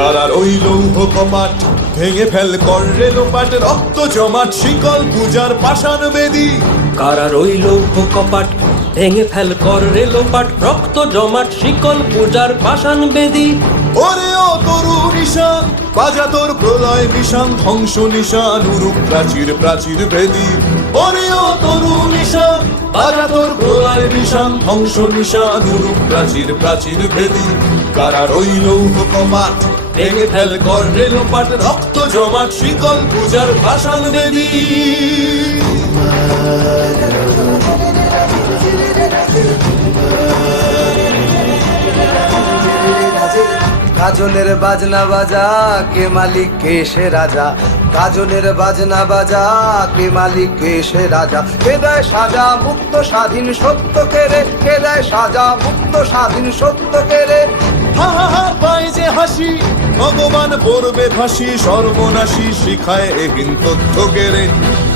কারার ওই লৌহ কপাট ভেঙে ফেল কর রেলোপাট, রক্ত জমাট শিকল পূজার পাষাণ বেদী। কারার ওই লৌহ কপাট ভেঙে ফেল কর রেলোপাট, রক্ত জমাট শিকল পূজার পাষাণ বেদী। ওরে ও তরু নিশান বাজা তোর প্রলয় নিশান, ধ্বংস নিশান উরুপ প্রাচীর প্রাচীর ভেদী। ওরে ও তরু নিশান বাজা তোর প্রলয় নিশান, ধ্বংস নিশান উরুপ প্রাচীর প্রাচীর ভেদী। কারার ওই লৌহ কপাট ভেঙে ফেল কর রেলোপাট, রক্ত জমাট শিকল পূজার পাষাণ বেদী। গাজনের বাজনা বাজা কে মালিক কে সে রাজা, গাজনের বাজনা বাজা কে মালিক কে সে রাজা। কে দেয় সাজা মুক্ত স্বাধীন সত্য কেড়ে, কে দেয় সাজা মুক্ত স্বাধীন সত্য কেড়ে। হা হা হা পায় যে হাসি ভগবান পড়বে ফাঁসি, সর্বনাশী শিখায় এহীন তথ্য কেড়ে।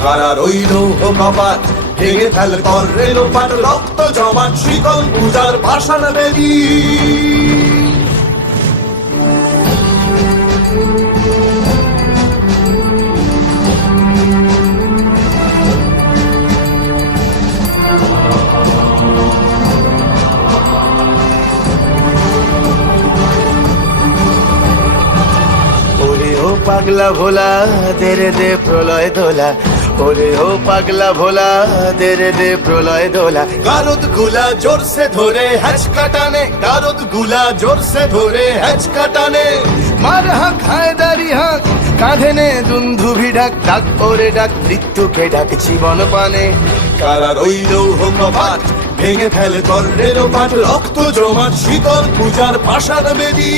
কারার ওই লৌহ কপাট ভেঙে ফেল কর রেলোপাট, রক্ত জমাট শিকল পূজার পাষাণ বেদী। পাগলা ভোলা দেরে দে প্রলয় দোলা, ওরে ও পাগলা ভোলা দেরে দে প্রলয় দোলা। গারদ গুলা জোরসে ধরে হ্যাচকা টানে, গারদ গুলা জোরসে ধরে হ্যাচকা টানে। মার হাঁক হায়দারি হাঁক কাঁধে নে দুন্ধুভি ডাক, ডাক ওরে ডাক মৃত্যুকে ডাক জীবন পানে। কারার ওই লৌহ কপাট ভেঙে ফেল কর রেলোপাট, রক্ত জমাট শিকল পূজার পাষাণ বেদী।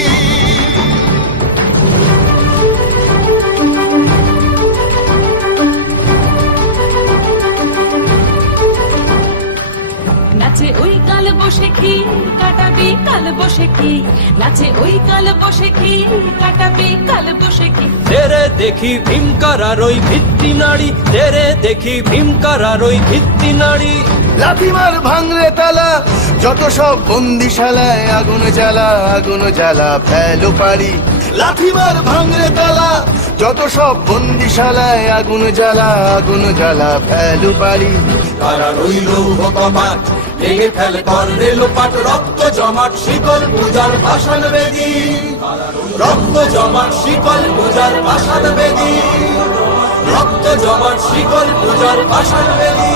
নাচে ওই কাল বসে কি কাটাবি কাল বসে কি, নাচে ওই কাল বসে কি কাটাবি কাল বসে কি। তেরে দেখি ভীমকারার ওই ভিত্তি নাড়ি, তেরে দেখি ভীমকারার ওই ভিত্তি নাড়ি। লাথিমার ভাঙরে তালা যত সব বন্দিশালায়, আগুন জ্বালা আগুন জ্বালা ফেলো পারি। লাথিমার ভাঙরে তালা যত সব বন্দিশালায়, আগুন জ্বালা আগুন জ্বালা ফেলো পারি। কারার ওই লৌহ কপাট ভেঙে ফেল কর রেলোপাট, রক্ত জমাট শিকল পূজার পাষাণ বেদী। রক্ত জমাট শিকল পূজার পাষাণ বেদী, রক্ত জমাট শিকল পূজার পাষাণ বেদী।